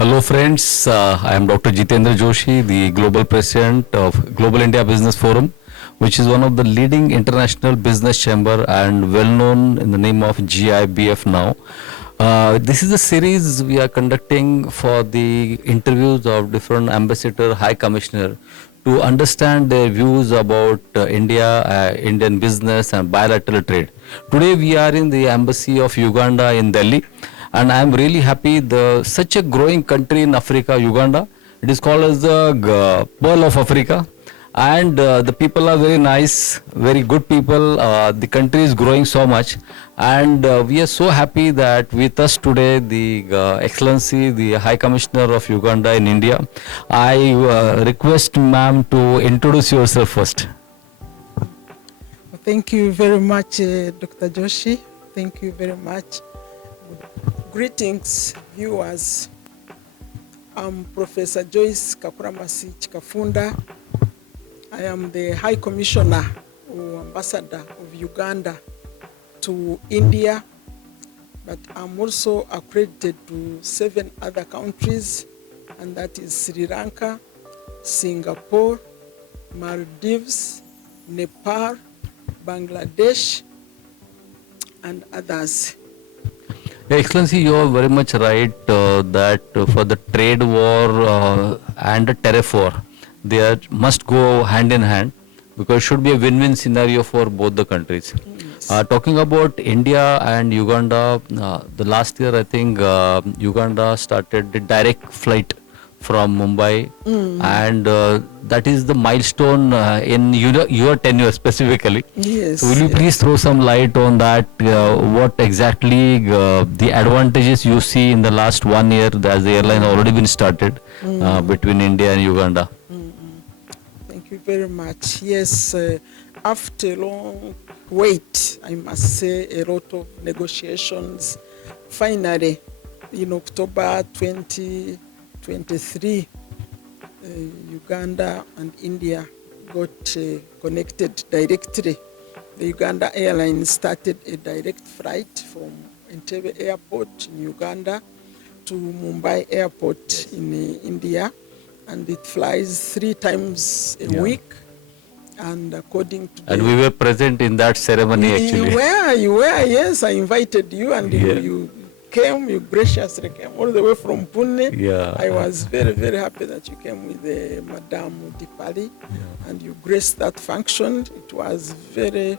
Hello friends, I am Dr. Jitendra Joshi, the Global President of Global India Business Forum, which is one of the leading international business chamber and well known in the name of GIBF now. This is a series we are conducting for the interviews of different ambassador, high commissioner to understand their views about India, Indian business and bilateral trade. Today we are in the embassy of Uganda in Delhi. And I am really happy such a growing country in Africa, Uganda. It is called as the Pearl of Africa, and the people are very nice, very good people. The country is growing so much, and we are so happy that with us today the Excellency, the High Commissioner of Uganda in India. I request ma'am to introduce yourself first. Thank you very much, Dr. Joshi. Thank you very much. Greetings, viewers. I'm Professor Joyce Kakuramasi Chikafunda. I am the High Commissioner or Ambassador of Uganda to India, but I'm also accredited to 7 other countries, and that is Sri Lanka, Singapore, Maldives, Nepal, Bangladesh, and others. Excellency, you are very much right that for the trade war and the tariff war, they must go hand in hand because it should be a win-win scenario for both the countries. Yes. Talking about India and Uganda, the last year I think Uganda started the direct flight from Mumbai, and that is the milestone in your tenure specifically. Yes. So will you please throw some light on that? What exactly the advantages you see in the last 1 year as the airline already been started between India and Uganda? Thank you very much. Yes, after a long wait, I must say, a lot of negotiations, finally in October 2023, Uganda and India got connected directly. The Uganda Airlines started a direct flight from Entebbe Airport in Uganda to Mumbai Airport in India, and it flies 3 times a week. And according to and we were present in that ceremony actually. You were, yes. I invited you, and you came, you graciously came all the way from Pune. Yeah. I was very, very happy that you came with Madame Dipali, and you graced that function. It was very...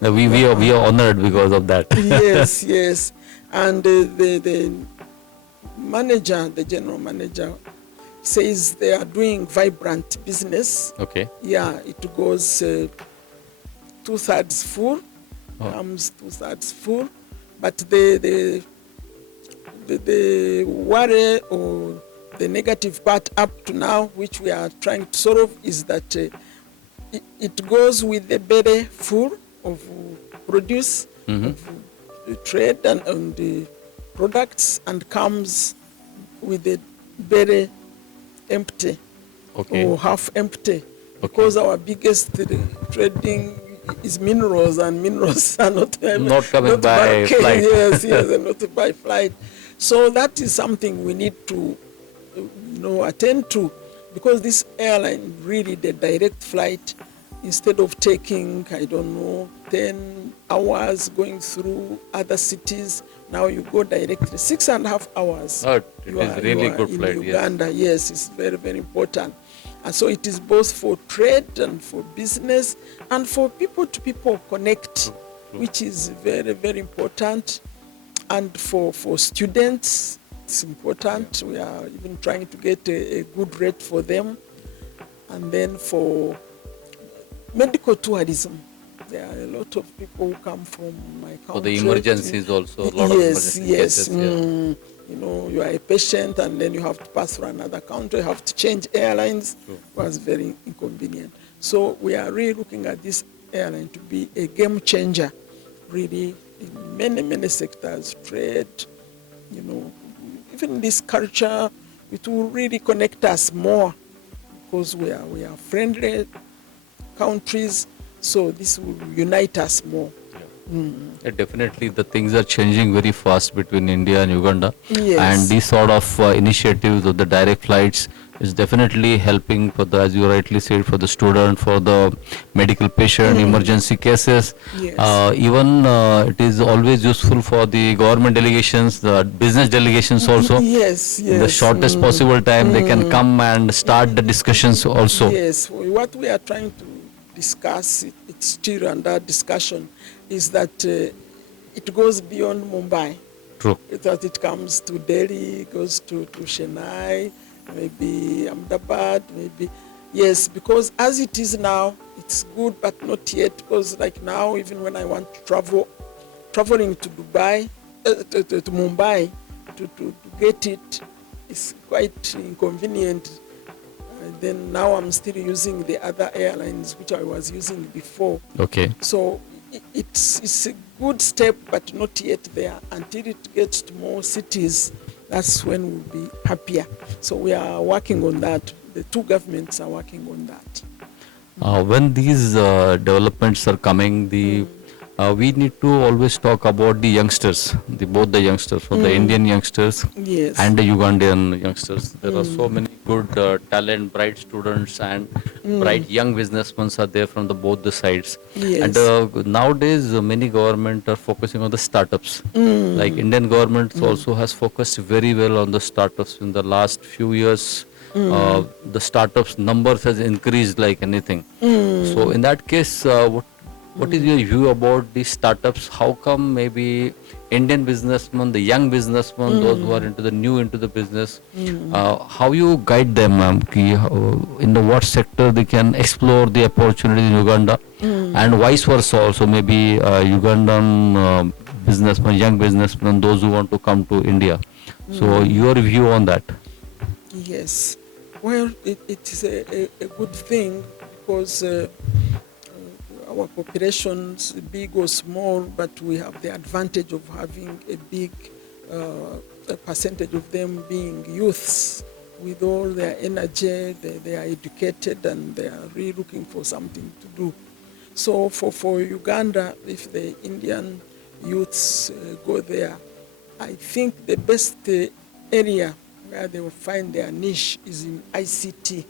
We are honored because of that. Yes, yes. And the manager, the general manager, says they are doing vibrant business. Okay. Yeah, it goes 2/3 full, comes 2/3 full. But the worry or the negative part up to now, which we are trying to solve, is that it goes with the belly full of produce, of trade and the products, and comes with the belly empty or half empty, because our biggest trading is minerals, and minerals are not coming by flight. Yes, and not by flight. So that is something we need to attend to, because this airline, really, the direct flight, instead of taking 10 hours going through other cities, now you go directly 6.5 hours. It is really good flight. In Uganda, yes, it's very, very important. And so it is both for trade and for business and for people-to-people connect, which is very, very important. And for students, it's important. We are even trying to get a good rate for them. And then for medical tourism, there are a lot of people who come from my country. For the emergencies also, a lot of emergency cases. You are a patient and then you have to pass through another country, you have to change airlines. It was very inconvenient. So we are really looking at this airline to be a game changer, really, in many, many sectors, trade, even this culture. It will really connect us more, because we are friendly countries, so this will unite us more. Definitely, the things are changing very fast between India and Uganda, Yes. and these sort of initiatives of the direct flights is definitely helping for the, as you rightly said, for the student, for the medical patient, emergency cases. Yes. Even it is always useful for the government delegations, the business delegations also. Yes, In the yes. shortest possible time, they can come and start the discussions also. Yes, what we are trying to discuss, it's still under discussion, is that it goes beyond Mumbai. True. That it comes to Delhi, goes to Chennai, maybe Ahmedabad, maybe. Yes, because as it is now, it's good, but not yet. Because like now, even when I want to traveling to Dubai, to Mumbai, to get it, is quite inconvenient. Then now I'm still using the other airlines which I was using before. Okay. So it's a good step, but not yet there. Until it gets to more cities, that's when we'll be happier. So we are working on that. The two governments are working on that. When these developments are coming, we need to always talk about the youngsters, both the youngsters, for the Indian youngsters Yes. and the Ugandan youngsters. There are so many good talent, bright students and bright young businessmen are there from both the sides. Yes. And nowadays, many government are focusing on the startups. Like Indian government also has focused very well on the startups in the last few years. The startups numbers has increased like anything. So in that case, what is your view about these startups? How come maybe Indian businessmen, the young businessmen, those who are into the business, how you guide them, in the what sector they can explore the opportunity in Uganda, and vice versa also, maybe Ugandan businessmen, young businessmen, those who want to come to India. So your view on that? Yes. Well, it is a good thing because our populations, big or small, but we have the advantage of having a big a percentage of them being youths with all their energy. They are educated and they are really looking for something to do. So for Uganda, if the Indian youths go there, I think the best area where they will find their niche is in ICT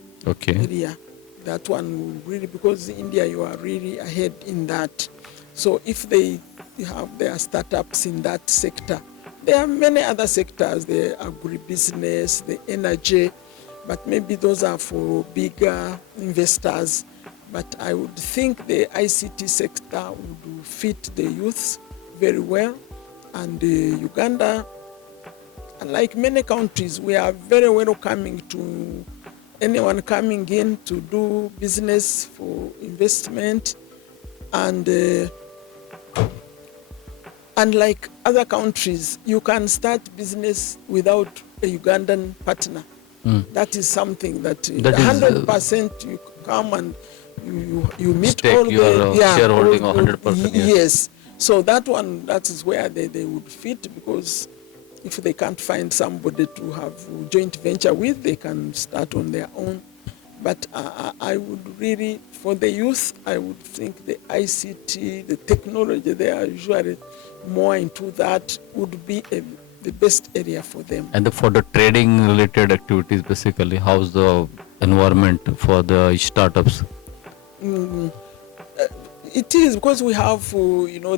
area. That one will really, because in India you are really ahead in that. So if they have their startups in that sector, there are many other sectors, the agribusiness, the energy, but maybe those are for bigger investors. But I would think the ICT sector would fit the youth very well. And Uganda, like many countries, we are very welcoming to anyone coming in to do business for investment, and like other countries, you can start business without a Ugandan partner. That is something that 100% you come and you meet stake all your the shareholding all, 100%. yes. So that one, that is where they would fit, because if they can't find somebody to have joint venture with, they can start on their own. But I would really, for the youth, I would think the ICT, the technology, they are usually more into that, would be the best area for them. And for the trading related activities, basically, how's the environment for the startups? It is because we have,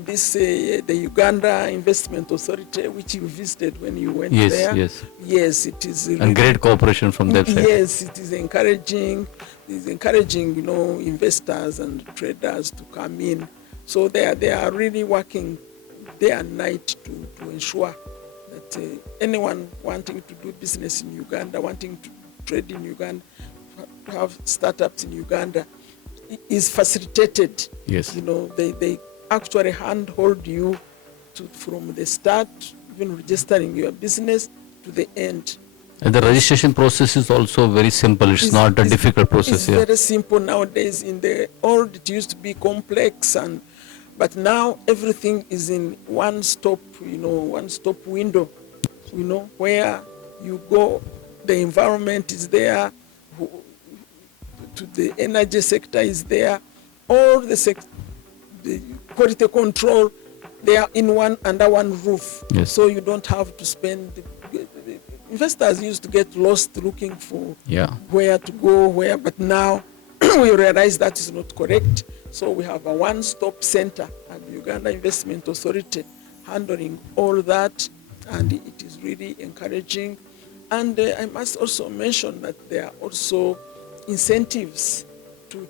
this the Uganda Investment Authority, which you visited when you went there. Yes, it is. And great cooperation from their side. Yes, it is encouraging. It's encouraging, investors and traders to come in. So they are really working day and night to ensure that anyone wanting to do business in Uganda, wanting to trade in Uganda, have startups in Uganda, is facilitated. Yes. They actually handhold you from the start, even registering your business, to the end. And the registration process is also very simple. It's not a difficult process. It's very simple nowadays. In the old, it used to be complex, but now everything is in one-stop window. Where you go, the environment is there. To the energy sector is there, all the quality control, they are in under one roof. Yes. So you don't have to spend. Investors used to get lost looking for Yeah. where to go, but now we realize that is not correct. So we have a one-stop center at the Uganda Investment Authority handling all that, and it is really encouraging. And I must also mention that there are also incentives to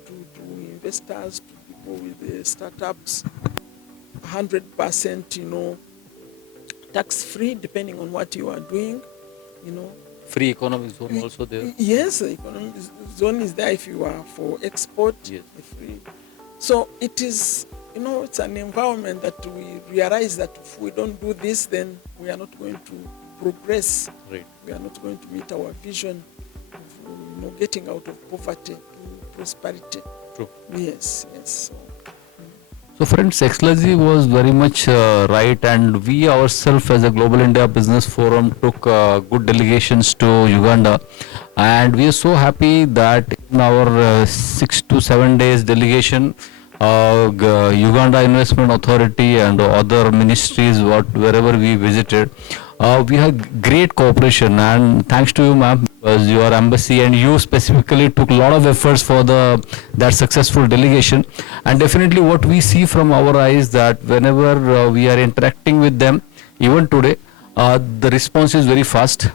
investors, to people with the startups, 100%, tax-free, depending on what you are doing, Free economic zone also there. Yes, the economic zone is there if you are for export. Yes. Free. So it is, it's an environment that we realize that if we don't do this, then we are not going to progress. Right. We are not going to meet our vision of getting out of poverty to prosperity. True. Yes. So friends, 𝐥𝐿 was very much right, and we ourselves as a Global India Business Forum took good delegations to Uganda, and we are so happy that in our 6 to 7 days delegation, Uganda Investment Authority and other ministries wherever we visited, we had great cooperation, and thanks to you, ma'am, because your embassy and you specifically took a lot of efforts for that successful delegation. And definitely what we see from our eyes that whenever we are interacting with them, even today, the response is very fast.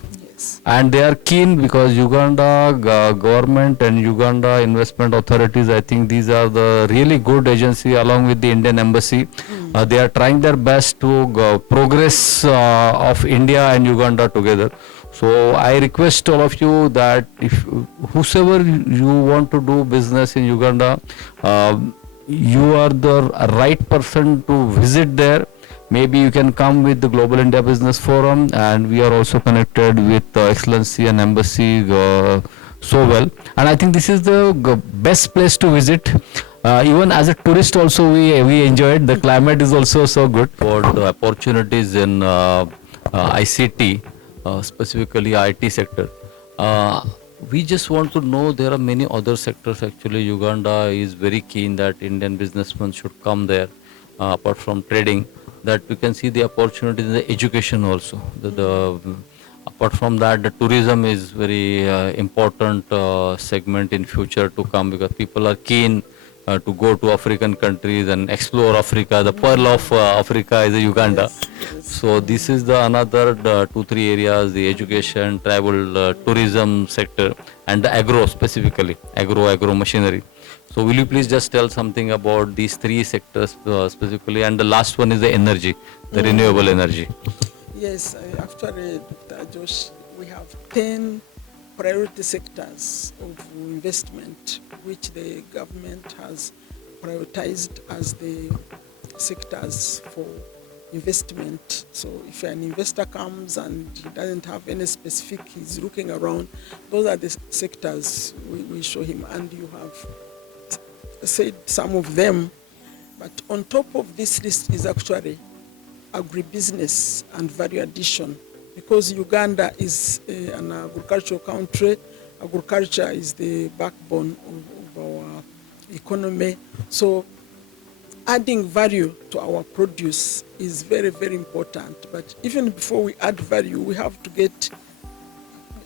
And they are keen because Uganda government and Uganda investment authorities, I think these are the really good agency along with the Indian embassy. They are trying their best to progress of India and Uganda together. So I request all of you that if whosoever you want to do business in Uganda, you are the right person to visit there. Maybe you can come with the Global India Business Forum, and we are also connected with Excellency and Embassy so well. And I think this is the best place to visit. Even as a tourist also we enjoyed. The climate is also so good. For the opportunities in ICT, specifically IT sector, we just want to know there are many other sectors. Actually, Uganda is very keen that Indian businessmen should come there, apart from trading, that we can see the opportunities in the education also. Apart from that, the tourism is very important segment in future to come, because people are keen to go to African countries and explore Africa. The pearl of Africa is Uganda. Yes. So this is the another 2-3 areas: the education, travel, tourism sector, and the agro, specifically agro machinery. So will you please just tell something about these 3 sectors specifically, and the last one is the energy, the renewable energy. Yes, actually, Dr. Josh, we have 10 priority sectors of investment which the government has prioritized as the sectors for investment. So if an investor comes and he doesn't have any specific, he's looking around, those are the sectors we show him, and you have said some of them, but on top of this list is actually agribusiness and value addition, because Uganda is an agricultural country. Agriculture is the backbone of our economy. So adding value to our produce is very, very important. But even before we add value, we have to get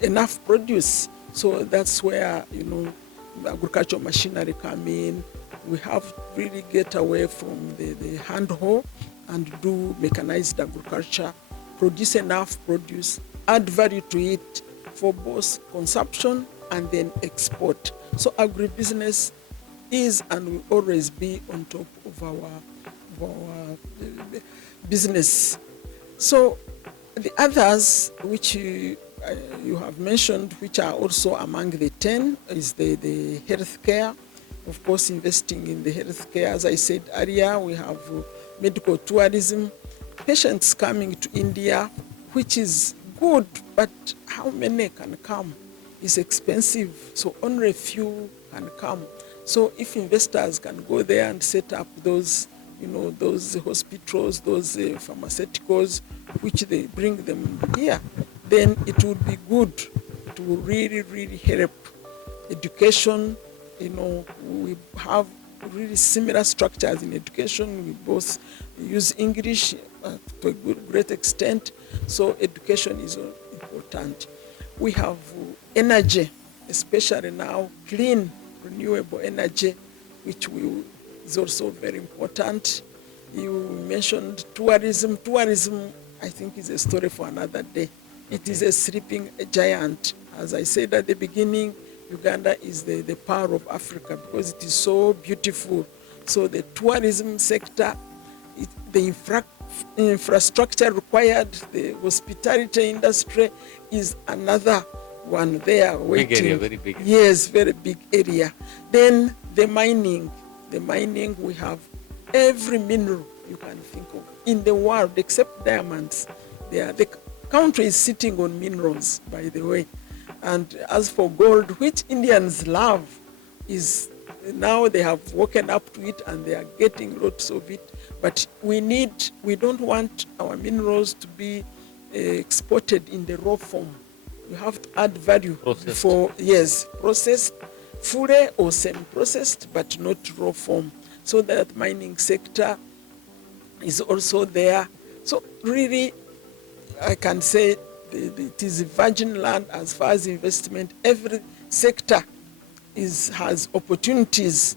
enough produce. So that's where, the agricultural machinery come in. We have to really get away from the hand hoe and do mechanized agriculture, produce enough produce, add value to it for both consumption and then export. So agribusiness is and will always be on top of our business. So the others which you have mentioned, which are also among the 10, is the healthcare. Of course, investing in the healthcare. As I said earlier, we have medical tourism, patients coming to India, which is good, but how many can come? It's expensive, so only a few can come. So if investors can go there and set up those, those hospitals, those pharmaceuticals, which they bring them here, then it would be good to really, really help education. We have really similar structures in education. We both use English to a great extent, so education is important. We have energy, especially now clean, renewable energy, which is also very important. You mentioned tourism. Tourism, I think, is a story for another day. It is a sleeping giant. As I said at the beginning, Uganda is the power of Africa because it is so beautiful. So the tourism sector, the infrastructure required, the hospitality industry is another one there waiting. Big area, very big area. Yes, very big area. Then the mining, we have every mineral you can think of in the world except diamonds. The country is sitting on minerals, by the way. And as for gold, which Indians love, is now they have woken up to it and they are getting lots of it. But we don't want our minerals to be exported in the raw form. You have to add value processed, fully or semi-processed, but not raw form. So that mining sector is also there. So really, I can say it is virgin land as far as investment. Every sector has opportunities,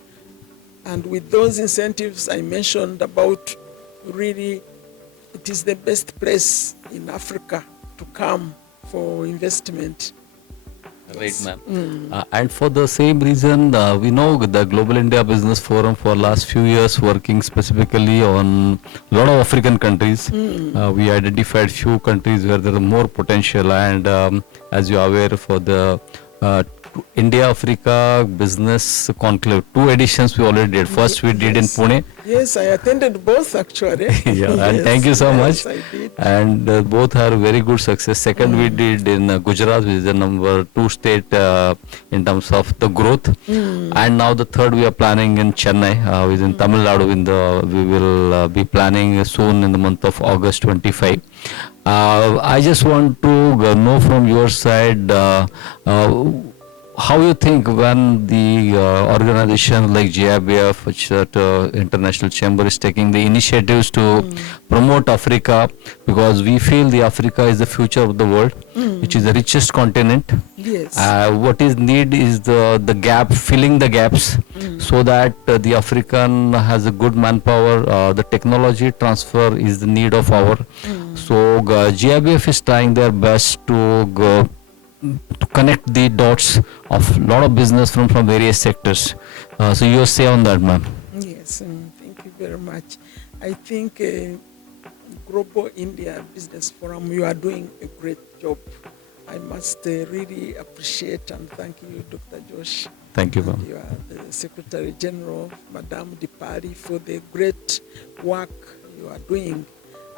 and with those incentives I mentioned about, really it is the best place in Africa to come for investment. Right, ma'am. And for the same reason, we know the Global India Business Forum for last few years working specifically on a lot of African countries. We identified few countries where there is more potential, and as you are aware, for the India-Africa Business Conclave, 2 editions we already did. First we did in Pune. Yes, I attended both actually. Yeah, yes, and thank you so much. I did. And both are very good success. Second we did in Gujarat, which is the number 2 state in terms of the growth. And now the third we are planning in Chennai, which is in Tamil Nadu. We will be planning soon in the month of August 25. I just want to know from your side, how you think when the organization like GIBF, which that international chamber is taking the initiatives to promote Africa, because we feel the Africa is the future of the world, which is the richest continent. Yes. What is need is the gap, filling the gaps, so that the African has a good manpower. The technology transfer is the need of our. So GIBF is trying their best to connect the dots of a lot of business from various sectors. So your say on that, ma'am? Yes, thank you very much. I think Global India Business Forum, you are doing a great job. I must really appreciate and thank you, Dr. Josh. Thank you, ma'am. You are the Secretary General, Madame Dipali, for the great work you are doing.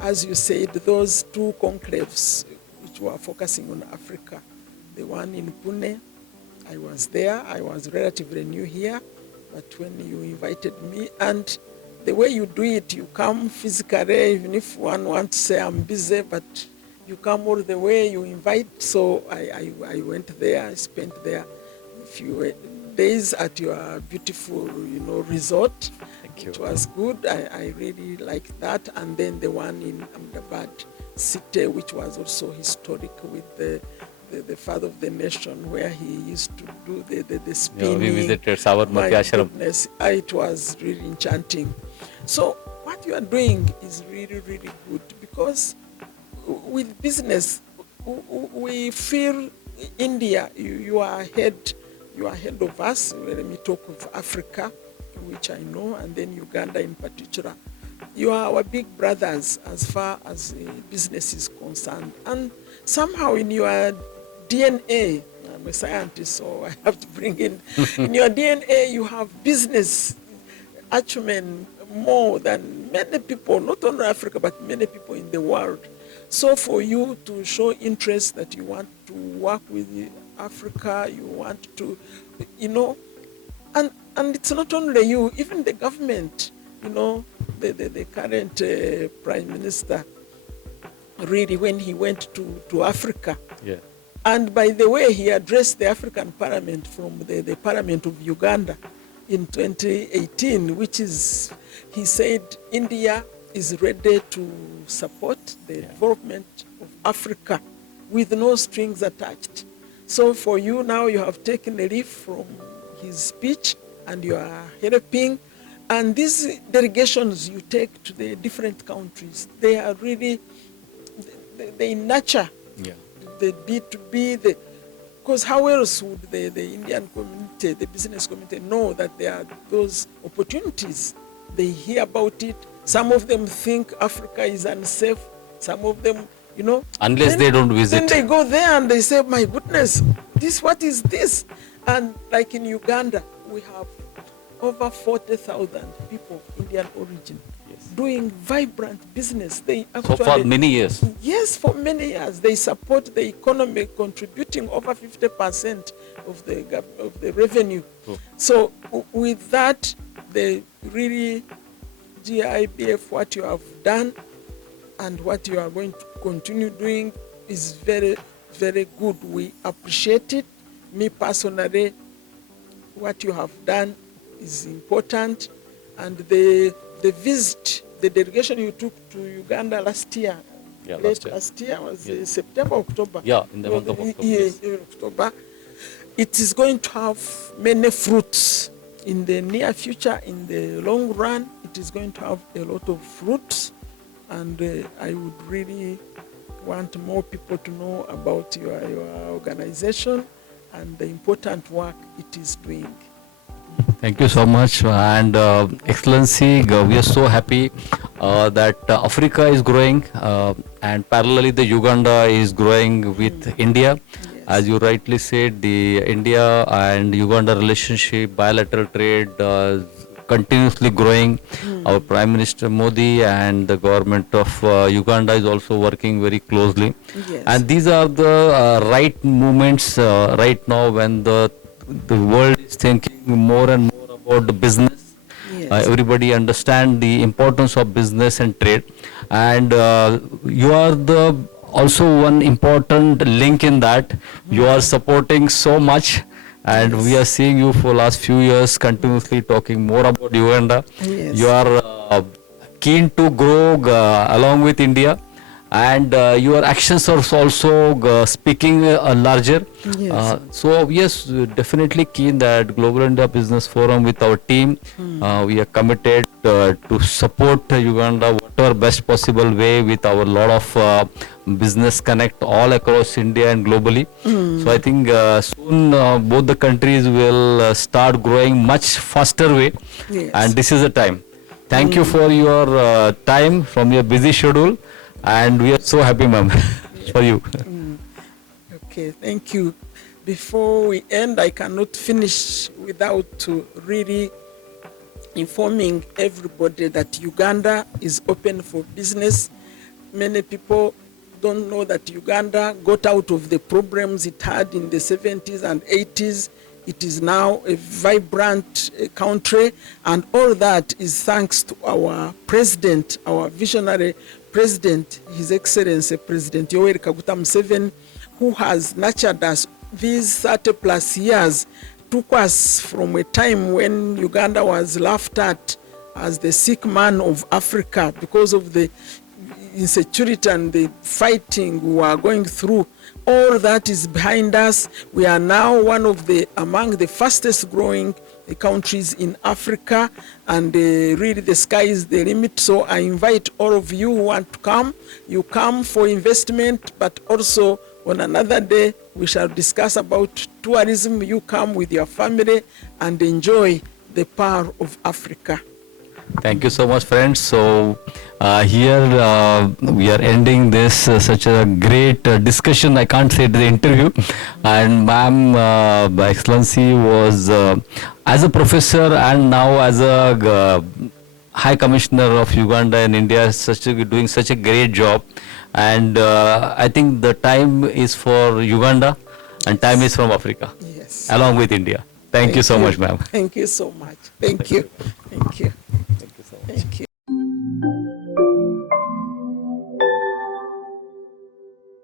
As you said, those 2 conclaves which were focusing on Africa, the one in Pune, I was there. I was relatively new here, but when you invited me, and the way you do it, you come physically, even if one wants to say I'm busy, but you come all the way, you invite. So I went there, I spent there a few days at your beautiful, resort. Thank you. It was good. I really liked that. And then the one in Ahmedabad city, which was also historic, with the father of the nation, where he used to do the spinning. We visited Sabarmati Ashram. Goodness, it was really enchanting. So what you are doing is really, really good, because with business, we feel India, you are ahead of us. Let me talk of Africa, which I know, and then Uganda in particular. You are our big brothers as far as business is concerned. And somehow in your DNA, I'm a scientist, so I have to bring in your DNA, you have business acumen more than many people, not only Africa, but many people in the world. So for you to show interest that you want to work with Africa, you want to, and it's not only you, even the government, the current Prime Minister, really, when he went to Africa. Yeah. And by the way, he addressed the African Parliament from the Parliament of Uganda. in 2018, which is, he said India is ready to support the development of Africa with no strings attached. So for you now, you have taken a leaf from his speech and you are helping. And these delegations you take to the different countries, they are really, they nurture the B2B, because how else would the Indian community, the business community know that there are those opportunities? They hear about it. Some of them think Africa is unsafe. Some of them, you know. Unless they don't visit. Then they go there and they say, my goodness, what is this? And like in Uganda, we have over 40,000 people, Indian origin, doing vibrant business. They actually, so for many years. Yes, for many years. They support the economy, contributing over 50% of the revenue. Oh. So with that, the really GIBF, what you have done and what you are going to continue doing is very, very good. We appreciate it. Me personally, what you have done is important. And the visit, the delegation you took to Uganda last year, last year was September, October. Yeah, in the month of October. In October. It is going to have many fruits in the near future. In the long run, it is going to have a lot of fruits. And I would really want more people to know about your organization and the important work it is doing. Thank you so much. And Excellency, we are so happy that Africa is growing and parallelly the Uganda is growing with India. Yes. As you rightly said, the India and Uganda relationship, bilateral trade continuously growing. Our Prime Minister Modi and the government of Uganda is also working very closely. Yes. And these are the right movements right now when the world is thinking more and more about the business. Yes. Everybody understand the importance of business and trade, and you are the also one important link in that. You are supporting so much, and we are seeing you for last few years continuously talking more about Uganda. Yes. You are keen to grow along with India, and your actions are also speaking larger. Yes. So yes, definitely keen that Global India Business Forum with our team, we are committed to support Uganda whatever best possible way with our lot of business connect all across India and globally. So I think soon both the countries will start growing much faster way. Yes. And this is the time. Thank you for your time from your busy schedule. And we are so happy, ma'am, for you. Okay, thank you. Before we end, I cannot finish without really informing everybody that Uganda is open for business. Many people don't know that Uganda got out of the problems it had in the 70s and 80s. It is now a vibrant country, and all that is thanks to our president, our visionary President, His Excellency President 𝐕𝐺𝐸 𝐿 who has nurtured us these 30 plus years, took us from a time when Uganda was laughed at as the sick man of Africa because of the insecurity and the fighting we were going through. All that is behind us. We are now one of among the fastest growing countries in Africa, and really the sky is the limit. So I invite all of you who want to come. You come for investment, but also on another day we shall discuss about tourism. You come with your family and enjoy the power of Africa. Thank you so much, friends. So here we are ending this such a great discussion. I can't say the interview. And ma'am, Excellency was as a professor and now as a High Commissioner of Uganda in India, doing such a great job. And I think the time is for Uganda and time is from Africa. Yes. Along with India. Thank you so much, ma'am. Thank you so much. Thank you. Thank you. Thank you so much. Thank you.